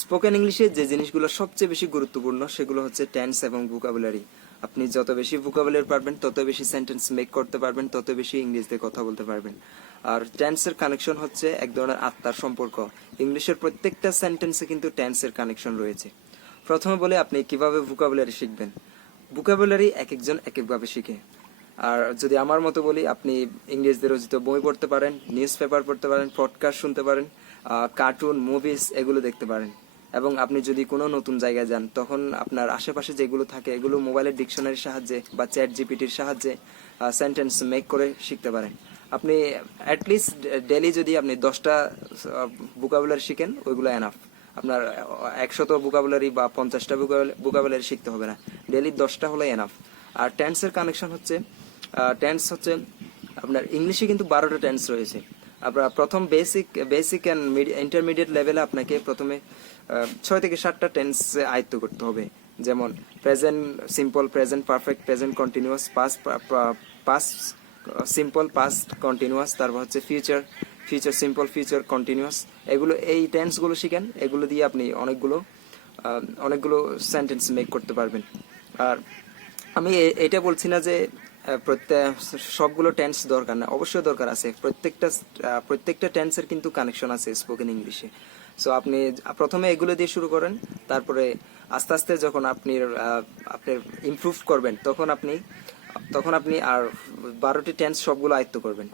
Spoken ইংলিশে যে জিনিসগুলো সবচেয়ে বেশি গুরুত্বপূর্ণ সেগুলো হচ্ছে টেন্স এবং ভোকাবুলারি। আপনি যত বেশি ভোকাবুলারি পারবেন, তত বেশি সেন্টেন্স মেক করতে পারবেন, তত বেশি ইংলিশে কথা বলতে পারবেন। আর টেন্সের কানেকশন হচ্ছে এক ধরনের আত্মার সম্পর্ক। ইংলিশের প্রত্যেকটা সেন্টেন্সে কিন্তু টেন্সের কানেকশন রয়েছে। প্রথমে বলে আপনি কিভাবে ভোকাবুলারি শিখবেন। ভোকাবুলারি এক একজন এক একভাবে শিখে। আর যদি আমার মতো বলি, আপনি ইংরেজদের রচিত বই পড়তে পারেন, নিউজ পেপার পড়তে পারেন, পডকাস্ট শুনতে পারেন, কার্টুন, মুভিজ এগুলো দেখতে পারেন। এবং আপনি যদি কোনো নতুন জায়গায় যান, তখন আপনার আশেপাশে যেগুলো থাকে এগুলো মোবাইলের ডিকশনারির সাহায্যে বা চ্যাট জিপিটির সাহায্যে সেন্টেন্স মেক করে শিখতে পারেন। আপনি অ্যাটলিস্ট ডেলি যদি আপনি 10টা ভোকাবুলারি শিখেন, ওইগুলো এনাফ। আপনার 100 ভোকাবুলারি বা 50টা ভোকাবুলারি শিখতে হবে না, ডেলি 10টা হলে এনাফ। আর টেন্সের কানেকশন হচ্ছে, টেন্স হচ্ছে আপনার ইংলিশে কিন্তু 12টা টেন্স রয়েছে। আপনার প্রথম বেসিক অ্যান্ড ইন্টারমিডিয়েট লেভেলে আপনাকে প্রথমে 6 থেকে 7টা টেন্স আয়ত্ত করতে হবে। যেমন present simple, present perfect, present continuous, past simple, past continuous, তারপর হচ্ছে future, future simple, future continuous. এগুলো, এই টেন্সগুলো শিখেন, এগুলো দিয়ে আপনি অনেকগুলো সেন্টেন্স মেক করতে পারবেন। আর আমি এটা বলছি না যে প্রত্যেক সবগুলো টেন্স দরকার না, অবশ্যই দরকার আছে। প্রত্যেকটা টেন্সের কিন্তু কানেকশন আছে স্পোকেন ইংলিশে। সো আপনি প্রথমে এগুলো দিয়ে শুরু করেন, তারপরে আস্তে আস্তে যখন আপনি ইমপ্রুভ করবেন, তখন আপনি আর 12টি টেন্স সবগুলো আয়ত্ত করবেন।